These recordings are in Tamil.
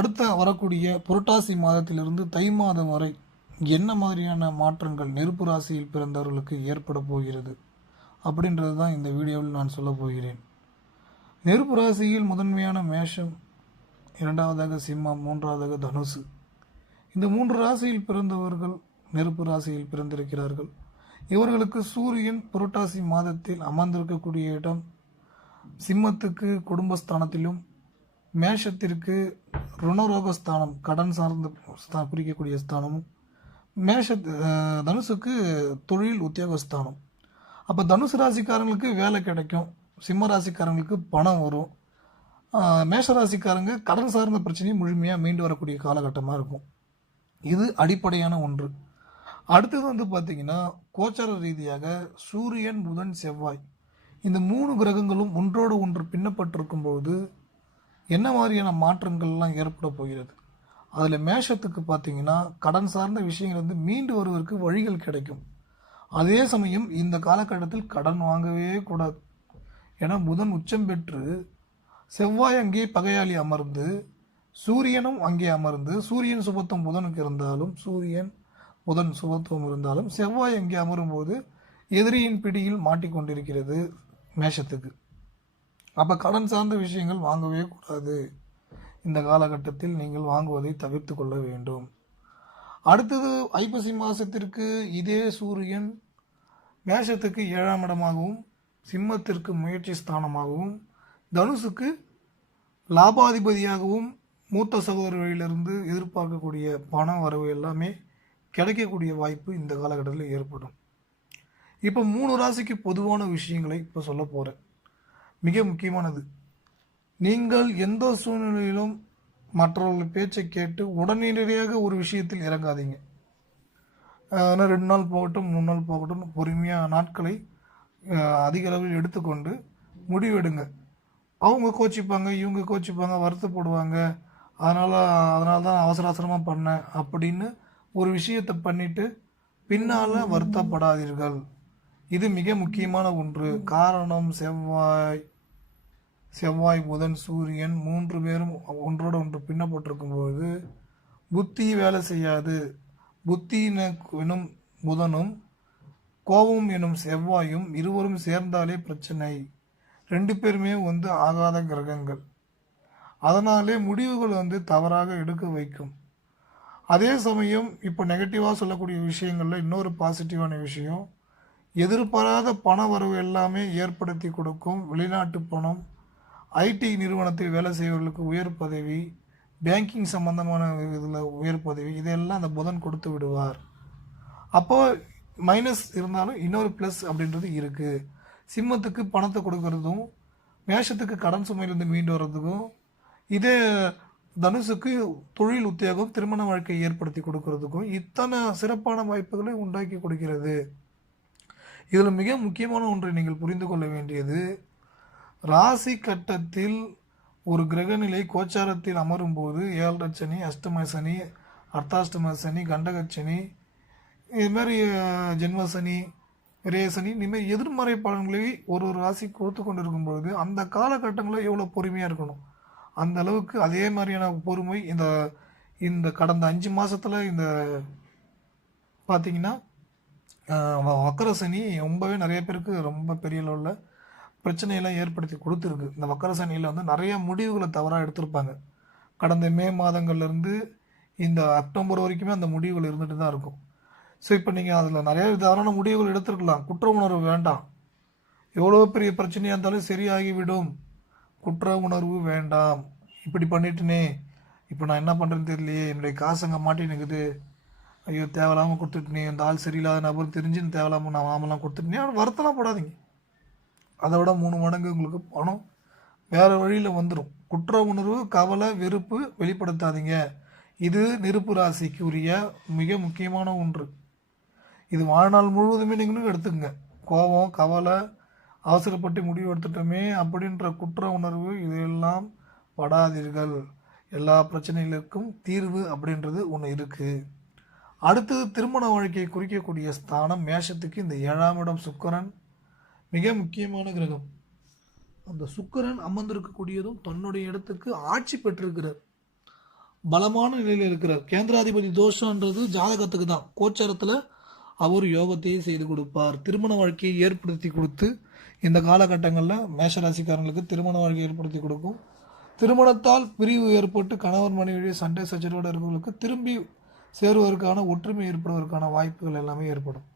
அடுத்த வரக்கூடிய புரட்டாசி மாதத்திலிருந்து தை மாதம் வரை என்ன மாதிரியான மாற்றங்கள் நெருப்பு ராசியில் பிறந்தவர்களுக்கு ஏற்பட போகிறது அப்படின்றது தான் இந்த வீடியோவில் நான் சொல்ல போகிறேன். நெருப்பு ராசியில் முதன்மையான மேஷம், இரண்டாவதாக சிம்மம், மூன்றாவதாக தனுசு. இந்த மூன்று ராசியில் பிறந்தவர்கள் நெருப்பு ராசியில் பிறந்திருக்கிறார்கள். இவர்களுக்கு சூரியன் புரட்டாசி மாதத்தில் அமர்ந்திருக்கக்கூடிய இடம் சிம்மத்துக்கு குடும்பஸ்தானத்திலும், மேஷத்திற்கு ருணரோகஸ்தானம் கடன் சார்ந்து குறிக்கக்கூடிய ஸ்தானமும், தனுசுக்கு தொழில் உத்தியோகஸ்தானம். அப்போ தனுசு ராசிக்காரங்களுக்கு வேலை கிடைக்கும், சிம்ம ராசிக்காரங்களுக்கு பணம் வரும், மேஷ ராசிக்காரங்க கடன் சார்ந்த பிரச்சனையை முழுமையாக மீண்டு வரக்கூடிய காலகட்டமாக இருக்கும். இது அடிப்படையான ஒன்று. அடுத்தது பார்த்தீங்கன்னா கோச்சார ரீதியாக சூரியன், புதன், செவ்வாய் இந்த மூணு கிரகங்களும் ஒன்றோடு ஒன்று பின்னப்பட்டிருக்கும் பொழுது என்ன மாதிரியான மாற்றங்கள்லாம் ஏற்பட போகிறது. அதில் மேஷத்துக்கு பார்த்தீங்கன்னா கடன் சார்ந்த விஷயங்கள் மீண்டு வருவதற்கு வழிகள் கிடைக்கும். அதே சமயம் இந்த காலகட்டத்தில் கடன் வாங்கவே கூடாது. ஏன்னா புதன் உச்சம் பெற்று செவ்வாய் அங்கே பகையாளி அமர்ந்து சூரியனும் அங்கே அமர்ந்து, சூரியன் சுபத்துவம் புதனுக்கு இருந்தாலும், புதன் சுபத்துவம் இருந்தாலும் செவ்வாய் அங்கே அமரும்போது எதிரியின் பிடியில் மாட்டிக்கொண்டிருக்கிறது மேஷத்துக்கு. அப்போ கடன் சார்ந்த விஷயங்கள் வாங்கவே கூடாது. இந்த காலகட்டத்தில் நீங்கள் வாங்குவதை தவிர்த்து கொள்ள வேண்டும். அடுத்தது ஐப்பசி மாதத்திற்கு இதே சூரியன் மேஷத்துக்கு 7ஆம் இடமாகவும், சிம்மத்திற்கு முயற்சி ஸ்தானமாகவும், தனுசுக்கு லாபாதிபதியாகவும், மூத்த சகோதரர்களிலிருந்து எதிர்பார்க்கக்கூடிய பண வரவு எல்லாமே கிடைக்கக்கூடிய வாய்ப்பு இந்த காலகட்டத்தில் ஏற்படும். இப்போ 3 ராசிக்கு பொதுவான விஷயங்களை இப்போ சொல்ல போகிறேன். மிக முக்கியமானது, நீங்கள் எந்த சூழ்நிலையிலும் மற்றவர்கள் பேச்சை கேட்டு உடனடியாக ஒரு விஷயத்தில் இறங்காதீங்க. 2 நாள் போகட்டும், 3 நாள் போகட்டும், பொறுமையாக நாட்களை அதிக அளவில் எடுத்துக்கொண்டு முடிவெடுங்க. அவங்க கோச்சிப்பாங்க, இவங்க கோச்சிப்பாங்க, வருத்தப்படுவாங்க, அதனால தான் அவசரமாக பண்ணேன் அப்படின்னு ஒரு விஷயத்தை பண்ணிட்டு பின்னால் வருத்தப்படாதீர்கள். இது மிக முக்கியமான ஒன்று. காரணம் செவ்வாய், புதன், சூரியன் 3 பேரும் ஒன்றோட ஒன்று பின்னப்பட்டிருக்கும் பொழுது புத்தி வேலை செய்யாது. புத்தி எனும் புதனும் கோபம் எனும் செவ்வாயும் இருவரும் சேர்ந்தாலே பிரச்சனை. 2 பேருமே ஆகாத கிரகங்கள். அதனாலே முடிவுகள் தவறாக எடுக்க வைக்கும். அதே சமயம் இப்போ நெகட்டிவாக சொல்லக்கூடிய விஷயங்களில் இன்னொரு பாசிட்டிவான விஷயம், எதிர்பாராத பண வரவு எல்லாமே ஏற்படுத்தி கொடுக்கும். வெளிநாட்டு பணம், ஐடி நிறுவனத்தில் வேலை செய்வர்களுக்கு உயர் பதவி, பேங்கிங் சம்பந்தமான இதில் உயர் பதவி, இதெல்லாம் அந்த புதன் கொடுத்து விடுவார். அப்போ மைனஸ் இருந்தாலும் இன்னொரு ப்ளஸ் அப்படின்றது இருக்குது. சிம்மத்துக்கு பணத்தை கொடுக்கறதும், மேஷத்துக்கு கடன் சுமையிலிருந்து மீண்டு வர்றதுக்கும், இதே தனுசுக்கு தொழில் உத்தியோகம், திருமண வாழ்க்கையை ஏற்படுத்தி கொடுக்கறதுக்கும் இத்தனை சிறப்பான வாய்ப்புகளை உண்டாக்கி கொடுக்கிறது. இதில் மிக முக்கியமான ஒன்றை நீங்கள் புரிந்து கொள்ள வேண்டியது, ராசி கட்டத்தில் ஒரு கிரகநிலை கோச்சாரத்தில் அமரும் போது 7 சனி, அஷ்டம சனி, அர்த்தாஷ்டம சனி, கண்டகச்சனி, இது மாதிரி ஜென்மசனி, விரயசனி, இனிமேல் எதிர்மறை பலன்களை ஒரு ராசி கொடுத்து கொண்டு இருக்கும்பொழுது அந்த காலகட்டங்களில் எவ்வளோ பொறுமையாக இருக்கணும். அந்த அளவுக்கு அதே மாதிரியான பொறுமை இந்த கடந்த 5 மாதத்தில் இந்த பார்த்திங்கன்னா வக்கர சனி ரொம்பவே நிறைய பேருக்கு ரொம்ப பெரிய அளவில் பிரச்சனையெல்லாம் ஏற்படுத்தி கொடுத்துருக்கு. இந்த வக்கர சனியில் நிறைய முடிவுகளை தவறாக எடுத்திருப்பாங்க. கடந்த மே மாதங்கள்லேருந்து இந்த அக்டோபர் வரைக்குமே அந்த முடிவுகள் இருந்துட்டு தான் இருக்கும். ஸோ இப்போ நீங்கள் அதில் நிறைய தவறான முடிவுகள் எடுத்துருக்கலாம். குற்ற உணர்வு வேண்டாம். எவ்வளோ பெரிய பிரச்சனையாக இருந்தாலும் சரியாகிவிடும். குற்ற உணர்வு வேண்டாம். இப்படி பண்ணிட்டுனே, இப்போ நான் என்ன பண்ணுறேன்னு தெரியலையே, என்னுடைய காசு அங்கே மாட்டினுக்குது, ஐயோ தேவையில்லாமல் கொடுத்துட்டுனே, இந்த ஆள் சரியில்லாத நபர் தெரிஞ்சுன்னு தேவையில்லாமல் நான் மாமெல்லாம் கொடுத்துட்டுனே, வருத்தலாம் படாதீங்க. அதை விட 3 மடங்கு உங்களுக்கு பணம் வேறு வழியில் வந்துடும். குற்ற உணர்வு, கவலை, வெறுப்பு வெளிப்படுத்தாதீங்க. இது நெருப்பு ராசிக்கு உரிய மிக முக்கியமான ஒன்று. இது வாழ்நாள் முழுவதுமே நீங்களும் எடுத்துக்கங்க. கோபம், கவலை, அவசரப்பட்டு முடிவு எடுத்துட்டோமே அப்படின்ற குற்ற உணர்வு இதெல்லாம் படாதீர்கள். எல்லா பிரச்சனைகளுக்கும் தீர்வு அப்படின்றது ஒன்று இருக்குது. அடுத்தது திருமண வாழ்க்கையை குறிக்கக்கூடிய ஸ்தானம் மேஷத்துக்கு இந்த 7ஆம் இடம் சுக்கிரன் மிக முக்கியமான கிரகம். அந்த சுக்கிரன் அமர்ந்திருக்கக்கூடியதும் தன்னுடைய இடத்துக்கு ஆட்சி பெற்றிருக்கிறார். பலமான நிலையில் இருக்கிறார். கேந்திராதிபதி தோஷன்றது ஜாதகத்துக்கு தான். கோச்சாரத்தில் அவர் யோகத்தையே செய்து கொடுப்பார். திருமண வாழ்க்கையை ஏற்படுத்தி கொடுத்து இந்த காலகட்டங்களில் மேஷராசிக்காரங்களுக்கு திருமண வாழ்க்கையை ஏற்படுத்தி கொடுக்கும். திருமணத்தால் பிரிவு ஏற்பட்டு கணவன் மனைவி சண்டை சச்சரவோடு இருக்கிறவங்களுக்கு திரும்பி சேருவதற்கான ஒற்றுமை ஏற்படுவதற்கான வாய்ப்புகள் எல்லாமே ஏற்படும்.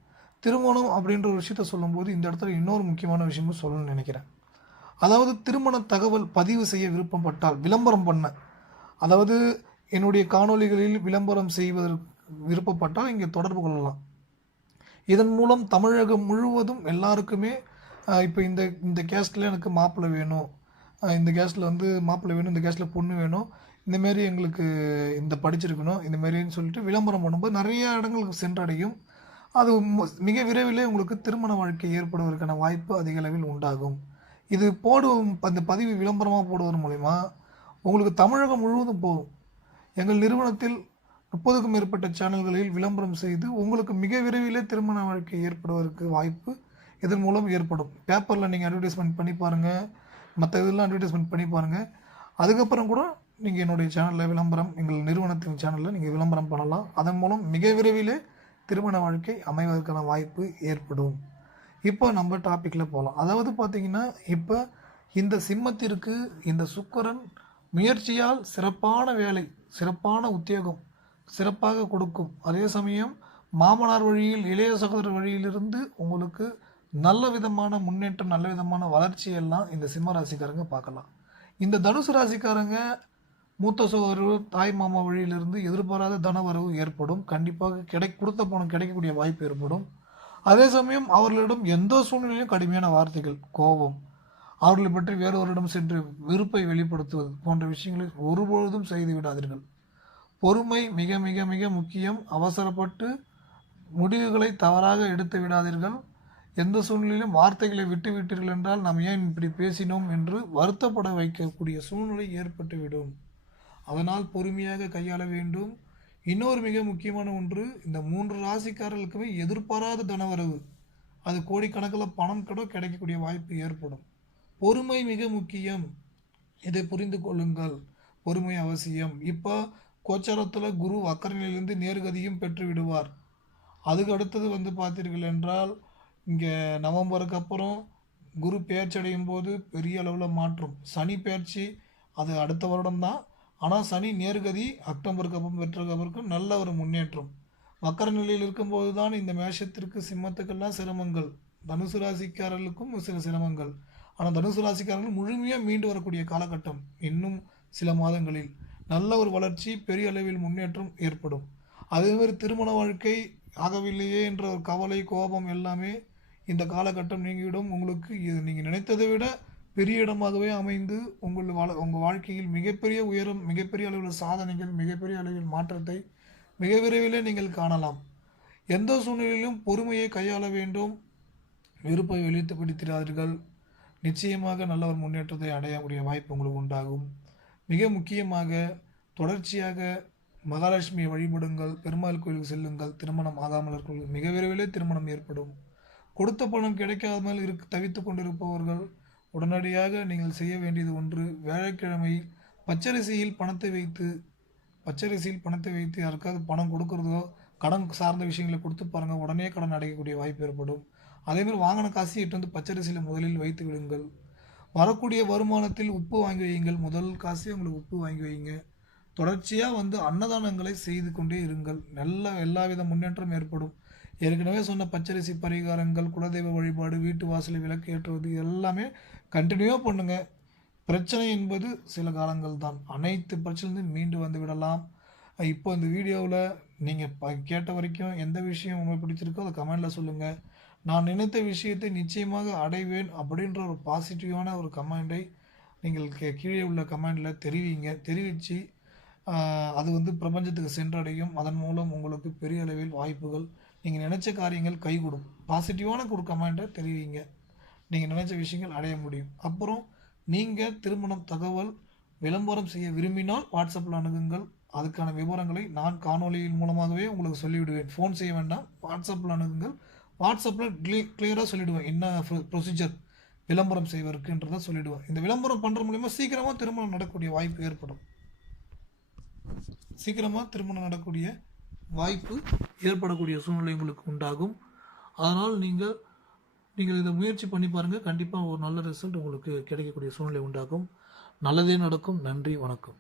திருமணம் அப்படின்ற ஒரு விஷயத்த சொல்லும்போது இந்த இடத்துல இன்னொரு முக்கியமான விஷயமும் சொல்லணும்னு நினைக்கிறேன். அதாவது திருமண தகவல் பதிவு செய்ய விருப்பப்பட்டால் விளம்பரம் பண்ண, அதாவது என்னுடைய காணொளிகளில் விளம்பரம் செய்வதற்கு விருப்பப்பட்டால் இங்கே தொடர்பு கொள்ளலாம். இதன் மூலம் தமிழகம் முழுவதும் எல்லாருக்குமே இப்போ இந்த கேஸ்டில் எனக்கு மாப்பிள்ளை வேணும், இந்த கேஸ்டில் வந்து மாப்பிள்ளை வேணும், இந்த கேஸ்டில் பொண்ணு வேணும், இந்தமாரி எங்களுக்கு இந்த படிச்சிருக்கணும், இந்தமாரின்னு சொல்லிட்டு விளம்பரம் பண்ணும்போது நிறைய இடங்களுக்கு சென்றடையும். அது மிக விரைவிலே உங்களுக்கு திருமண வாழ்க்கை ஏற்படுவதற்கான வாய்ப்பு அதிக அளவில் உண்டாகும். இது அந்த பதிவு விளம்பரமாக போடுவதன் மூலிமா உங்களுக்கு தமிழகம் முழுவதும் போகும். எங்கள் நிறுவனத்தில் 30க்கும் மேற்பட்ட சேனல்களில் விளம்பரம் செய்து உங்களுக்கு மிக விரைவிலே திருமண வாழ்க்கை ஏற்படுவதற்கு வாய்ப்பு இதன் மூலம் ஏற்படும். பேப்பரில் நீங்கள் அட்வர்டைஸ்மெண்ட் பண்ணி பாருங்கள், மற்ற இதெல்லாம் அட்வர்டைஸ்மெண்ட் பண்ணி பாருங்கள். அதுக்கப்புறம் கூட நீங்கள் என்னுடைய சேனலில் விளம்பரம், எங்கள் நிறுவனத்தின் சேனலில் நீங்கள் விளம்பரம் பண்ணலாம். அதன் மூலம் மிக விரைவிலே திருமண வாழ்க்கை அமைவதற்கான வாய்ப்பு ஏற்படும். இப்போ நம்ம டாப்பிக்கில் போகலாம். அதாவது பார்த்திங்கன்னா, இப்போ இந்த சிம்மத்திற்கு இந்த சுக்கிரன் முயற்சியால் சிறப்பான வேலை, சிறப்பான உத்தியோகம் சிறப்பாக கொடுக்கும். அதே சமயம் மாமனார் வழியில், இளைய சகோதரர் வழியிலிருந்து உங்களுக்கு நல்ல விதமான முன்னேற்றம், நல்ல விதமான வளர்ச்சியெல்லாம் இந்த சிம்ம ராசிக்காரங்க பார்க்கலாம். இந்த தனுசு ராசிக்காரங்க மூத்த சகோதரர், தாய் மாமா வழியிலிருந்து எதிர்பாராத தனவரவு ஏற்படும். கண்டிப்பாக கொடுத்த பணம் கிடைக்கக்கூடிய வாய்ப்பு ஏற்படும். அதே சமயம் அவர்களிடம் எந்த சூழ்நிலையும் கடுமையான வார்த்தைகள், கோபம், அவர்களை பற்றி வேறொருடம் சென்று வெறுப்பை வெளிப்படுத்துவது போன்ற விஷயங்களை ஒருபொழுதும் செய்து விடாதீர்கள். பொறுமை மிக மிக மிக முக்கியம். அவசரப்பட்டு முடிவுகளை தவறாக எடுத்து விடாதீர்கள். எந்த சூழ்நிலையிலும் வார்த்தைகளை விட்டு விட்டீர்கள் என்றால் நாம் ஏன் இப்படி பேசினோம் என்று வருத்தப்பட வைக்கக்கூடிய சூழ்நிலை ஏற்பட்டுவிடும். அதனால் பொறுமையாக கையாள வேண்டும். இன்னொரு மிக முக்கியமான ஒன்று, இந்த 3 ராசிக்காரர்களுக்குமே எதிர்பாராத தனவரவு, அது கோடிக்கணக்கில் பணம் கூட கிடைக்கக்கூடிய வாய்ப்பு ஏற்படும். பொறுமை மிக முக்கியம், இதை புரிந்து கொள்ளுங்கள். பொறுமை அவசியம். இப்போ கோச்சாரத்தில் குரு வக்கரநிலையிலிருந்து நேர்கதியும் பெற்று விடுவார். அதுக்கு அடுத்தது வந்து பார்த்தீர்கள் என்றால், இங்கே நவம்பருக்கு அப்புறம் குரு பெயர்ச்சி அடையும் போது பெரிய அளவில் மாற்றம். சனி பெயர்ச்சி அது அடுத்த வருடம்தான். ஆனால் சனி நேர்கதி அக்டோபருக்கு அப்புறம் பெற்றவருக்கு நல்ல ஒரு முன்னேற்றம். வக்கர நிலையில் இருக்கும்போது தான் இந்த மேஷத்திற்கு சிம்மத்துக்கெல்லாம் சிரமங்கள், தனுசு ராசிக்காரர்களுக்கும் சில சிரமங்கள். ஆனால் தனுசு ராசிக்காரர்கள் முழுமையாக மீண்டு வரக்கூடிய காலகட்டம். இன்னும் சில மாதங்களில் நல்ல ஒரு வளர்ச்சி, பெரிய அளவில் முன்னேற்றம் ஏற்படும். அதேமாதிரி திருமண வாழ்க்கை ஆகவில்லையே என்ற ஒரு கவலை, கோபம் எல்லாமே இந்த காலகட்டம் நீங்கிவிடும். உங்களுக்கு இது நீங்கள் நினைத்ததை விட பெரிய இடமாகவே அமைந்து உங்கள் வாழ்க்கையில் மிகப்பெரிய உயரம், மிகப்பெரிய அளவில் சாதனைகள், மிகப்பெரிய அளவில் மாற்றத்தை மிக விரைவிலே நீங்கள் காணலாம். எந்த சூழ்நிலையிலும் பொறுமையை கையாள வேண்டும். வெறுப்பை வெளித்து பிடித்திராதீர்கள். நிச்சயமாக நல்ல ஒரு முன்னேற்றத்தை அடையக்கூடிய வாய்ப்பு உங்களுக்கு உண்டாகும். மிக முக்கியமாக தொடர்ச்சியாக மகாலட்சுமியை வழிபடுங்கள், பெருமாள் கோயிலுக்கு செல்லுங்கள். திருமணம் ஆகாமல் இருக்கிறவர்கள் மிக விரைவிலே திருமணம் ஏற்படும். கொடுத்த பணம் கிடைக்காமல் தவித்து கொண்டிருப்பவர்கள் உடனடியாக நீங்கள் செய்ய வேண்டியது ஒன்று, வியாழக்கிழமை பச்சரிசியில் பணத்தை வைத்து யாருக்காவது பணம் கொடுக்குறதோ, கடன் சார்ந்த விஷயங்களை கொடுத்து பாருங்கள், உடனே கடன் அடையக்கூடிய வாய்ப்பு ஏற்படும். அதேமாதிரி வாங்கின காசு இட்டு வந்து பச்சரிசியில் முதலில் வைத்து விடுங்கள். வரக்கூடிய வருமானத்தில் உப்பு வாங்கி வையுங்கள். முதல் காசே உங்களுக்கு உப்பு வாங்கி வைங்க. தொடர்ச்சியாக வந்து அன்னதானங்களை செய்து கொண்டே இருங்கள். நல்ல எல்லாவித முன்னேற்றம் ஏற்படும். ஏற்கனவே சொன்ன பச்சரிசி பரிகாரங்கள், குலதெய்வ வழிபாடு, வீட்டு வாசலில் விளக்கு ஏற்றுவது எல்லாமே கண்டினியூவாக பண்ணுங்கள். பிரச்சனை என்பது சில காலங்கள் தான். அனைத்து பிரச்சனையும் மீண்டு வந்து விடலாம். இப்போ இந்த வீடியோவில் நீங்கள் கேட்ட வரைக்கும் எந்த விஷயம் உங்களுக்கு பிடிச்சிருக்கோ அதை கமெண்டில் சொல்லுங்கள். நான் நினைத்த விஷயத்தை நிச்சயமாக அடைவேன் அப்படின்ற ஒரு பாசிட்டிவான ஒரு கமெண்டை நீங்கள் கீழே உள்ள கமெண்டில் தெரிவித்து அது வந்து பிரபஞ்சத்துக்கு சென்றடையும். அதன் மூலம் உங்களுக்கு பெரிய அளவில் வாய்ப்புகள், நீங்கள் நினச்ச காரியங்கள் கைகூடும். பாசிட்டிவான ஒரு கமெண்ட்டை தெரிவிங்க, நீங்கள் நினச்ச விஷயங்கள் அடைய முடியும். அப்புறம் நீங்கள் திருமணம் தகவல் விளம்பரம் செய்ய விரும்பினால் வாட்ஸ்அப்பில் அணுகுங்கள். அதுக்கான விவரங்களை நான் காணொலியின் மூலமாகவே உங்களுக்கு சொல்லிவிடுவேன். ஃபோன் செய்ய வேண்டாம், வாட்ஸ்அப்பில் அணுகுங்கள். வாட்ஸ்அப்பில் கிளியராக சொல்லிவிடுவேன் என்ன ப்ரொசீஜர் விளம்பரம் செய்வதற்குன்றதை சொல்லிவிடுவேன். இந்த விளம்பரம் பண்ணுற மூலிமா சீக்கிரமாக திருமணம் நடக்கக்கூடிய வாய்ப்பு ஏற்படும். சீக்கிரமாக திருமணம் நடக்கக்கூடிய வாய்ப்பு ஏற்படக்கூடிய சூழ்நிலை உங்களுக்கு உண்டாகும். அதனால் நீங்கள் இதை முயற்சி பண்ணி பாருங்கள். கண்டிப்பாக ஒரு நல்ல ரிசல்ட் உங்களுக்கு கிடைக்கக்கூடிய சூழ்நிலை உண்டாகும். நல்லதே நடக்கும். நன்றி, வணக்கம்.